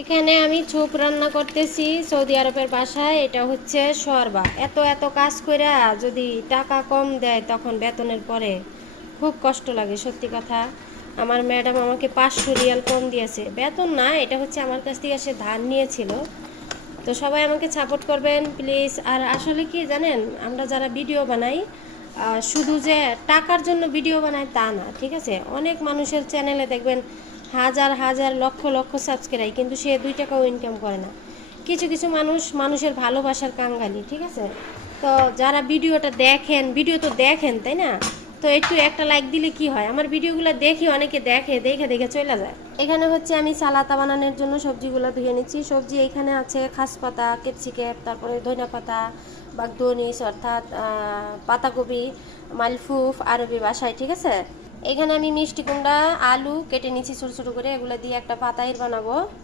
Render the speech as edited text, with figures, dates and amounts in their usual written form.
এখানে আমি চুপ রান্না করতেছি সৌদি আরবের বাসায়। এটা হচ্ছে শোরবা। এত এত কাজ কইরা যদি টাকা কম দেয় তখন বেতনের পরে খুব কষ্ট লাগে, সত্যি কথা। আমার ম্যাডাম আমাকে 500 রিয়াল কম দিয়েছে, বেতন না, এটা হচ্ছে আমার কাছ থেকে সে ধার নিয়েছিল। তো সবাই আমাকে সাপোর্ট করবেন প্লিজ। আর আসলে কি জানেন, আমরা যারা ভিডিও বানাই শুধু যে টাকার জন্য ভিডিও বানায় তা না, ঠিক আছে। অনেক মানুষের চ্যানেলে দেখবেন হাজার হাজার লক্ষ লক্ষ সাবস্ক্রাইব, কিন্তু সে 2 টাকাও ইনকাম করে না। কিছু কিছু মানুষ মানুষের ভালোবাসার কাঙ্গালি, ঠিক আছে। তো যারা ভিডিওটা দেখেন, ভিডিও তো দেখেন তাই না, তো একটু একটা লাইক দিলে কি হয়, আমার ভিডিওগুলো দেখি অনেকে দেখে দেখে দেখে চলে যায়। এখানে হচ্ছে আমি সালাতা বানানোর জন্য সবজিগুলো ধুয়ে নিচ্ছি। সবজি এখানে আছে খাস পাতা, ক্যাপসিকাম, তারপরে ধনিয়া পাতা, বাগদনিস অর্থাৎ পাতাকপি, মালফুফ আরবি ভাষায়, ঠিক আছে। এখানে আমি মিষ্টি কুমড়া, আলু কেটে নিচ্ছি ছোটো ছোটো করে, এগুলো দিয়ে একটা পাতাইর বানাবো।